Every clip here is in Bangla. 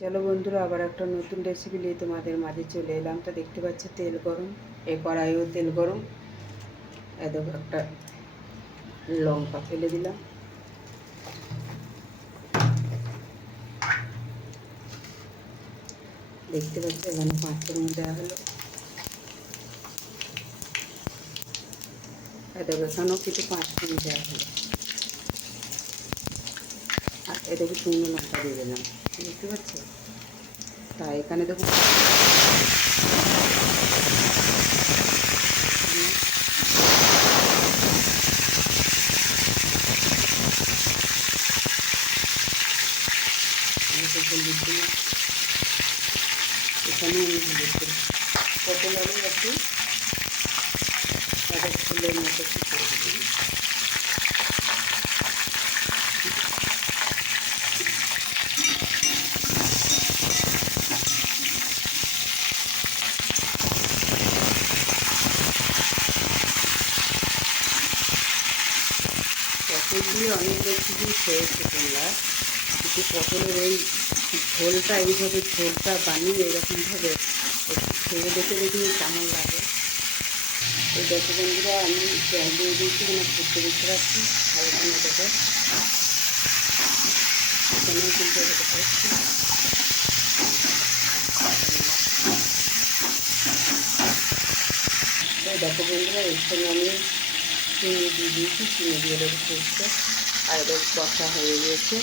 চলো বন্ধুরা, আবার একটা নতুন রেসিপি নিয়ে তোমাদের মাঝে চলে এলাম। তো দেখতে পাচ্ছি তেল গরম, এই কড়াইও তেল গরম। দেখো একটা লঙ্কা ফেলে দিলাম, দেখতে পাচ্ছি এখানে 5 ফোড়ন দেওয়া হলো। দেখো এখানেও কিছু 5 ফোড়ন দেওয়া হলো, আর দেখো শুকনো লঙ্কা দিয়ে দিলাম, বুঝতে পারছো? তা এখানে দেখো হলুদ দিলাম, এখানে আমি হলুদ দিলাম। পটল আলু একটু তাদের ফুলের মতো একটু করে দিই। পটল দিয়ে অনেক রেসিপি খেয়েছি তোমরা, কিন্তু পটলের এই ঝোলটা এইভাবে ঝোলটা বানিয়ে এরকমভাবে একটু খেয়ে দেখে দেখি কেমন লাগে। এই দেখো বন্ধুরা, আমি জল দিয়ে দিয়েছি, এখানে ফুটতে দিতে পারছি। আর এখানে দেখো এখানেও কিন্তু দেখতে পাচ্ছি। এই দেখো বন্ধুরা, এখানে আমি চিনি দিয়ে দিয়েছি, চিনি দিয়ে দেবো ফুটতে। আর এবার কষা হয়ে গিয়েছে,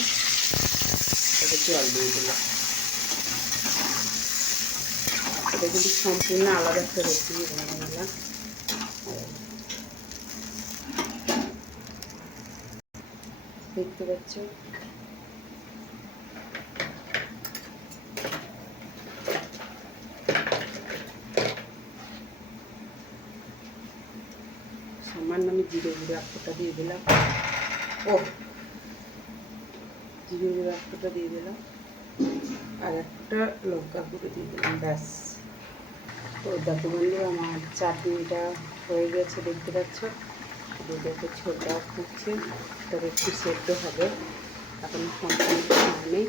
এবার জল দিয়ে দিলাম। এটা কিন্তু সম্পূর্ণ আলাদা একটা রেসিপি বানিয়ে নিলাম। দেখতে পাচ্ছ সামান্য আমি জিরে গুঁড়ো এক ফোঁটা দিয়ে দিলাম। জিরে গুঁড়ো এক ফোঁটা দিয়ে দিলাম, আর একটা লঙ্কা গুঁড়ো দিয়ে দিলাম, ব্যাস। তো দেখো বন্ধু, আমার চাটনিটা হয়ে গেছে, দেখতে পাচ্ছ। দেখো ছোটা ফুটছে, তবে একটু সেদ্ধ হবে, এখন সম্পূর্ণ হয়নি।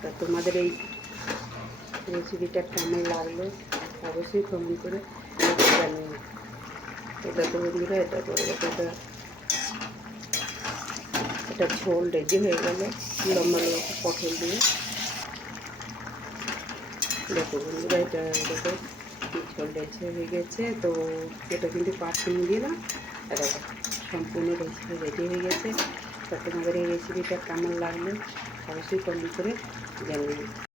তা তোমাদের এই রেসিপিটা কেমন লাগলো অবশ্যই কমেন্ট করে জানিও। এটা তো বন্ধুরা, এটা করে এটা ঝোল রেডি হয়ে গেল লম্বা লম্বা পটল দিয়ে। দেখো বন্ধুরা, এটা দেখো ঝোল রেডি হয়ে গেছে। তো এটা কিন্তু 5 মিনিট দিলাম, আর দেখো সম্পূর্ণ রেসিপি রেডি হয়ে গেছে। তো তোমাদের এই রেসিপিটা কেমন লাগলো অবশ্যই কমেন্ট করে জানিও।